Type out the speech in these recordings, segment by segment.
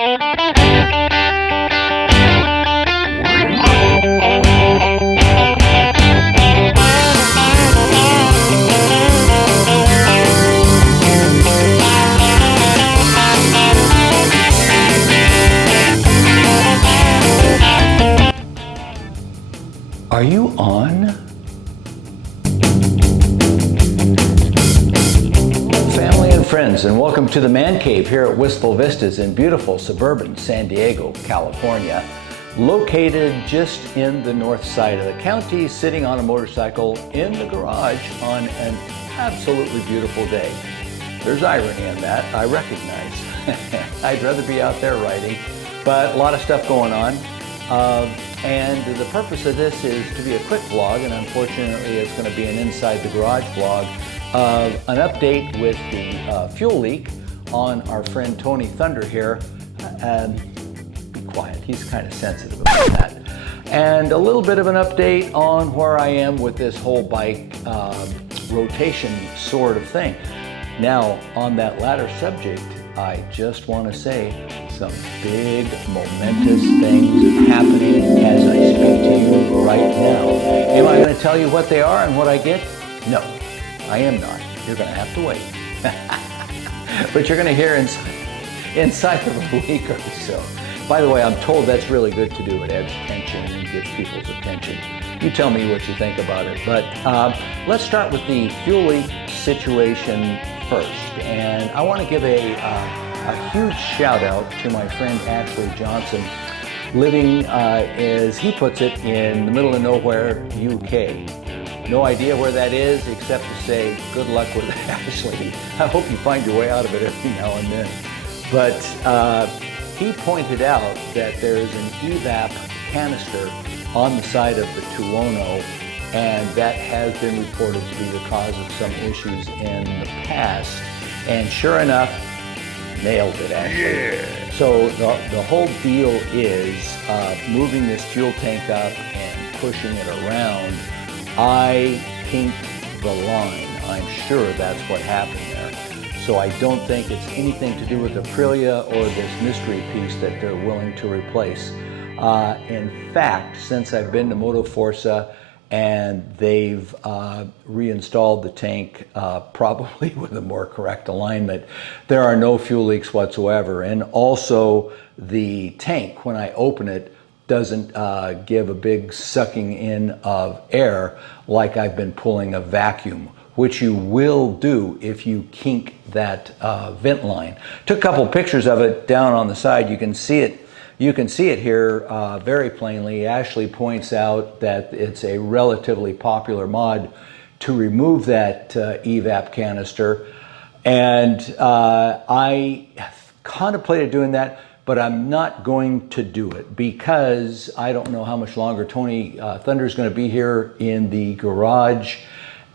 Are you on? Family and friends, and welcome to the Man Cave here at Wistful Vistas in beautiful suburban San Diego, California. Located just in the north side of the county, sitting on a motorcycle in the garage on an absolutely beautiful day. There's irony in that, I recognize. I'd rather be out there riding, but a lot of stuff going on. And the purpose of this is to be a quick vlog, and unfortunately it's going to be an inside the garage vlog of an update with the fuel leak on our friend Tony Thunder here. Be quiet, he's kind of sensitive about that. And a little bit of an update on where I am with this whole bike rotation sort of thing. Now, on that latter subject, I just want to say some big momentous things happening as I speak to you right now. Am I going to tell you what they are and what I get? No, I am not. You're going to have to wait. But you're going to hear inside of a week or so. By the way, I'm told that's really good to do. It adds tension and gets people's attention. You tell me what you think about it. But let's start with the fuel leak situation first. And I want to give a huge shout out to my friend Ashley Johnson, living, as he puts it, in the middle of nowhere, UK. No idea where that is, except to say good luck with it, Ashley. I hope you find your way out of it every now and then. But he pointed out that there's an evap canister on the side of the Tuono, and that has been reported to be the cause of some issues in the past. And sure enough, nailed it, actually. Yeah. So the whole deal is moving this fuel tank up and pushing it around. I kinked the line. I'm sure that's what happened there. So I don't think it's anything to do with Aprilia or this mystery piece that they're willing to replace. In fact, since I've been to Moto Forza and they've reinstalled the tank, probably with a more correct alignment, there are no fuel leaks whatsoever. And also the tank, when I open it, doesn't give a big sucking in of air like I've been pulling a vacuum, which you will do if you kink that vent line. Took a couple pictures of it down on the side. You can see it. You can see it here very plainly. Ashley points out that it's a relatively popular mod to remove that evap canister. And I contemplated doing that, but I'm not going to do it because I don't know how much longer Tony Thunder is going to be here in the garage.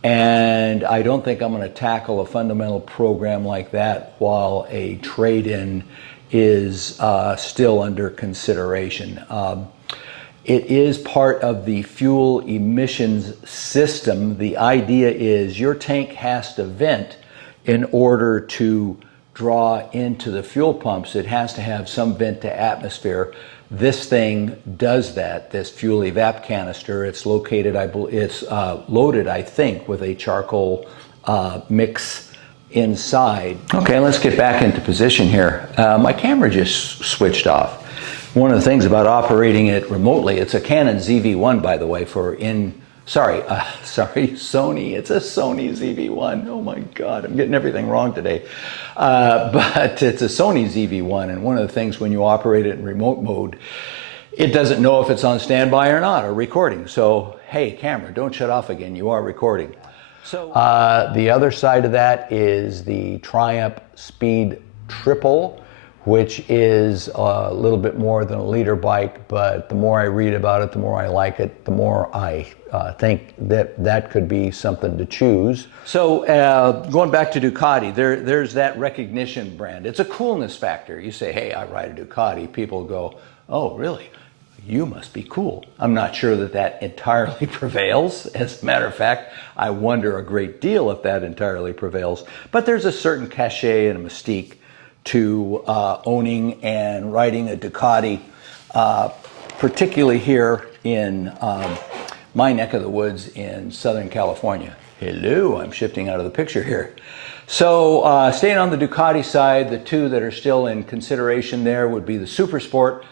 And I don't think I'm going to tackle a fundamental program like that while a trade-in is still under consideration. It is part of the fuel emissions system. The idea is your tank has to vent in order to draw into the fuel pumps. It has to have some vent to atmosphere. This thing does that, this fuel evap canister. It's located, it's loaded, I think, with a charcoal mix inside. Okay, let's get back into position here. My camera just switched off. One of the things about operating it remotely, it's a Canon ZV-1, by the way, Sony. It's a Sony ZV-1. Oh my God, I'm getting everything wrong today. But it's a Sony ZV-1, and one of the things when you operate it in remote mode, it doesn't know if it's on standby or not, or recording. So, hey, camera, don't shut off again. You are recording. So the other side of that is the Triumph Speed Triple, which is a little bit more than a liter bike, but the more I read about it, the more I like it, the more I think that could be something to choose. So going back to Ducati, there's that recognition brand. It's a coolness factor. You say, hey, I ride a Ducati. People go, oh, really? You must be cool. I'm not sure that entirely prevails. As a matter of fact, I wonder a great deal if that entirely prevails. But there's a certain cachet and a mystique to owning and riding a Ducati, particularly here in my neck of the woods in Southern California. Hello, I'm shifting out of the picture here. So staying on the Ducati side, the two that are still in consideration there would be the Super Sport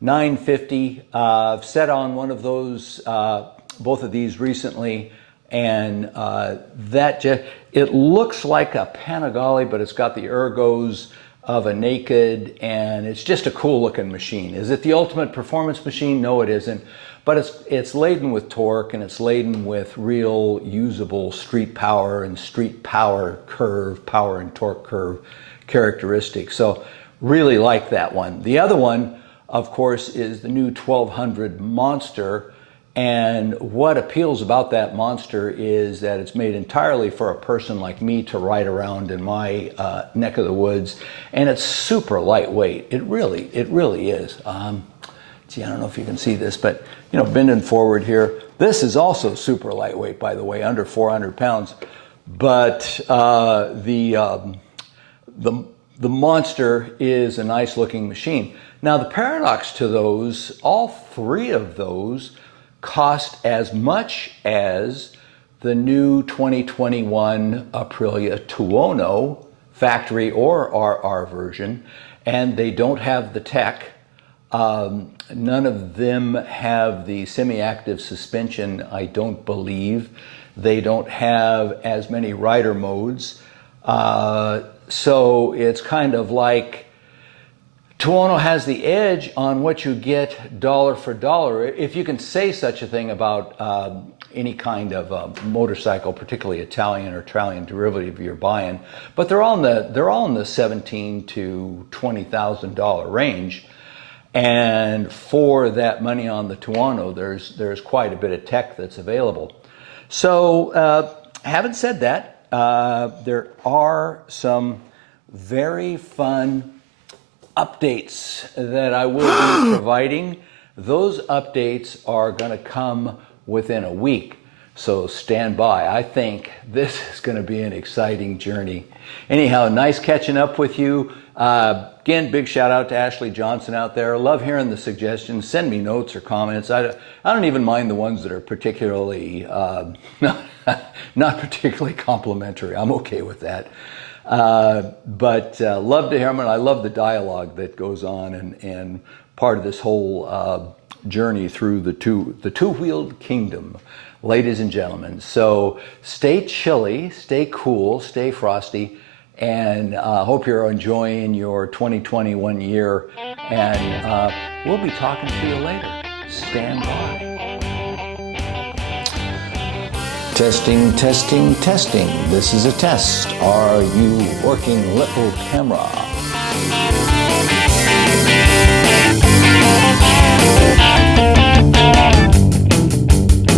950. I've set on one of those, both of these recently, and it looks like a Panigale, but it's got the ergos of a Naked, and it's just a cool looking machine. Is it the ultimate performance machine? No, it isn't. But it's laden with torque, and it's laden with real usable street power and street power curve, power and torque curve characteristics. So really like that one. The other one, of course, is the new 1200 Monster. And what appeals about that Monster is that it's made entirely for a person like me to ride around in my neck of the woods, and it's super lightweight. It really is. Gee, I don't know if you can see this, but you know, bending forward here. This is also super lightweight, by the way, under 400 pounds. But the Monster is a nice looking machine. Now the paradox to those, all three of those cost as much as the new 2021 Aprilia Tuono factory or RR version, and they don't have the tech. None of them have the semi-active suspension, I don't believe. They don't have as many rider modes. So it's kind of like Tuono has the edge on what you get dollar for dollar, if you can say such a thing about any kind of motorcycle, particularly Italian or Italian derivative you're buying. But they're all in the $17,000 to $20,000 range. And for that money on the Tuono, there's quite a bit of tech that's available. So having said that, there are some very fun updates that I will be providing. Those updates are going to come within a week, so stand by. I think this is going to be an exciting journey. Anyhow, nice catching up with you. Again, big shout out to Ashley Johnson out there. Love hearing the suggestions. Send me notes or comments. I don't even mind the ones that are particularly not particularly complimentary. I'm okay with that. But love to hear them, and I love the dialogue that goes on, and part of this whole journey through the two-wheeled kingdom, ladies and gentlemen. So stay chilly, stay cool, stay frosty, and hope you're enjoying your 2021 year, and we'll be talking to you later. Stand by. Testing, testing, testing. This is a test. Are you working, little camera?